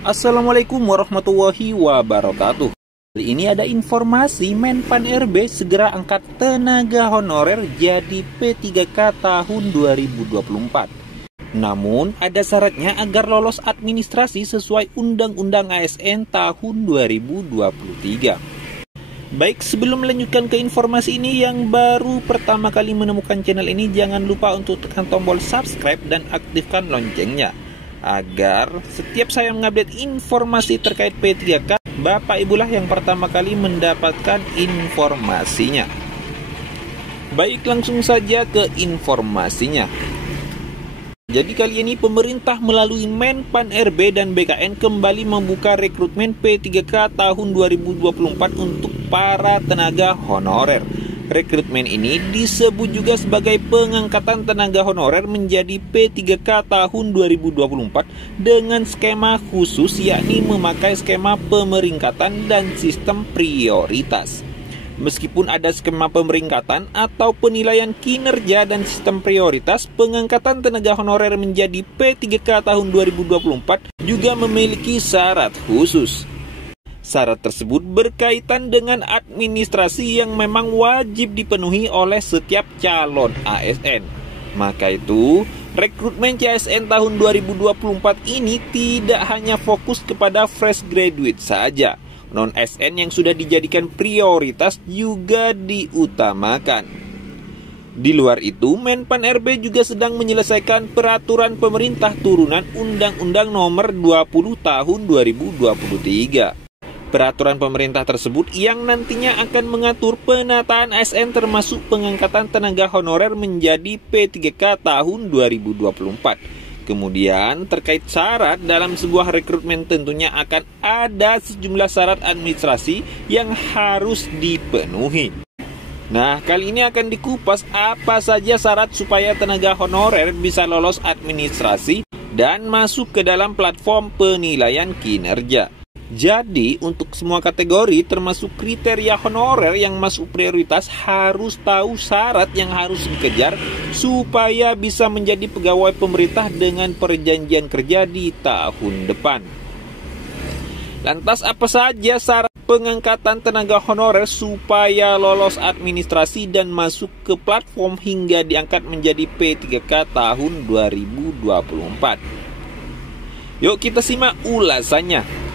Assalamualaikum warahmatullahi wabarakatuh. Kali ini ada informasi Menpan RB segera angkat tenaga honorer jadi P3K tahun 2024. Namun ada syaratnya agar lolos administrasi sesuai Undang-Undang ASN tahun 2023. Baik, sebelum melanjutkan ke informasi ini, yang baru pertama kali menemukan channel ini, jangan lupa untuk tekan tombol subscribe dan aktifkan loncengnya agar setiap saya mengupdate informasi terkait P3K, Bapak Ibulah yang pertama kali mendapatkan informasinya. Baik, langsung saja ke informasinya. Jadi kali ini pemerintah melalui Menpan RB dan BKN kembali membuka rekrutmen P3K tahun 2024 untuk para tenaga honorer. Rekrutmen ini disebut juga sebagai pengangkatan tenaga honorer menjadi P3K tahun 2024 dengan skema khusus, yakni memakai skema pemeringkatan dan sistem prioritas. Meskipun ada skema pemeringkatan atau penilaian kinerja dan sistem prioritas, pengangkatan tenaga honorer menjadi P3K tahun 2024 juga memiliki syarat khusus. Syarat tersebut berkaitan dengan administrasi yang memang wajib dipenuhi oleh setiap calon ASN. Maka itu, rekrutmen CASN tahun 2024 ini tidak hanya fokus kepada fresh graduate saja. Non-ASN yang sudah dijadikan prioritas juga diutamakan. Di luar itu, Menpan RB juga sedang menyelesaikan peraturan pemerintah turunan Undang-Undang Nomor 20 Tahun 2023. Peraturan pemerintah tersebut yang nantinya akan mengatur penataan ASN termasuk pengangkatan tenaga honorer menjadi P3K tahun 2024. Kemudian terkait syarat dalam sebuah rekrutmen tentunya akan ada sejumlah syarat administrasi yang harus dipenuhi. Nah, kali ini akan dikupas apa saja syarat supaya tenaga honorer bisa lolos administrasi dan masuk ke dalam platform penilaian kinerja. Jadi, untuk semua kategori termasuk kriteria honorer yang masuk prioritas harus tahu syarat yang harus dikejar supaya bisa menjadi pegawai pemerintah dengan perjanjian kerja di tahun depan. Lantas apa saja syarat pengangkatan tenaga honorer supaya lolos administrasi dan masuk ke platform hingga diangkat menjadi P3K tahun 2024? Yuk kita simak ulasannya.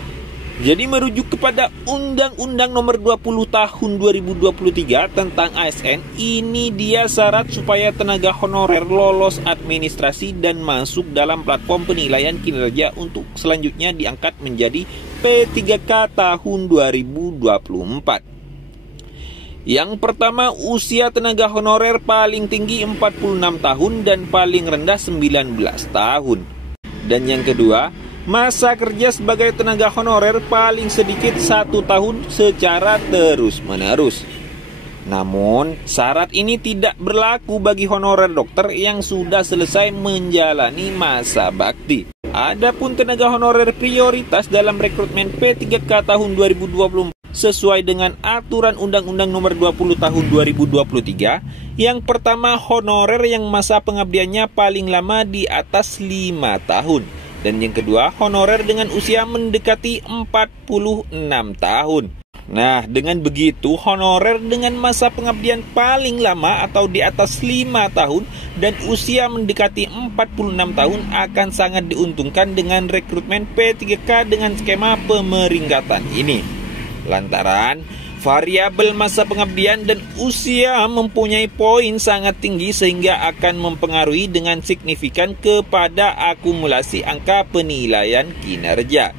Jadi merujuk kepada Undang-Undang Nomor 20 Tahun 2023 tentang ASN, ini dia syarat supaya tenaga honorer lolos administrasi dan masuk dalam platform penilaian kinerja untuk selanjutnya diangkat menjadi P3K tahun 2024. Yang pertama, usia tenaga honorer paling tinggi 46 tahun dan paling rendah 19 tahun. Dan yang kedua, masa kerja sebagai tenaga honorer paling sedikit 1 tahun secara terus-menerus. Namun, syarat ini tidak berlaku bagi honorer dokter yang sudah selesai menjalani masa bakti. Adapun tenaga honorer prioritas dalam rekrutmen P3K tahun 2024 sesuai dengan aturan Undang-Undang Nomor 20 Tahun 2023, yang pertama honorer yang masa pengabdiannya paling lama di atas 5 tahun. Dan yang kedua, honorer dengan usia mendekati 46 tahun. Nah, dengan begitu, honorer dengan masa pengabdian paling lama atau di atas 5 tahun dan usia mendekati 46 tahun akan sangat diuntungkan dengan rekrutmen P3K dengan skema pemeringkatan ini. Lantaran variabel masa pengabdian dan usia mempunyai poin sangat tinggi sehingga akan mempengaruhi dengan signifikan kepada akumulasi angka penilaian kinerja.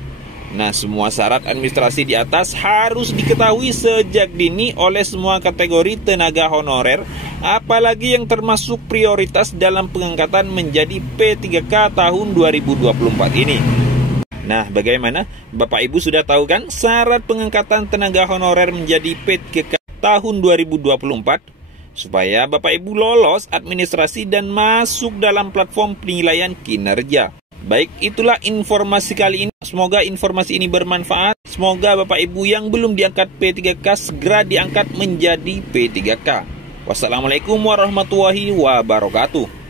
Nah, semua syarat administrasi di atas harus diketahui sejak dini oleh semua kategori tenaga honorer, apalagi yang termasuk prioritas dalam pengangkatan menjadi P3K tahun 2024 ini. Nah, bagaimana? Bapak Ibu sudah tahu kan syarat pengangkatan tenaga honorer menjadi P3K tahun 2024? Supaya Bapak Ibu lolos administrasi dan masuk dalam platform penilaian kinerja. Baik, itulah informasi kali ini. Semoga informasi ini bermanfaat. Semoga Bapak Ibu yang belum diangkat P3K segera diangkat menjadi P3K. Wassalamualaikum warahmatullahi wabarakatuh.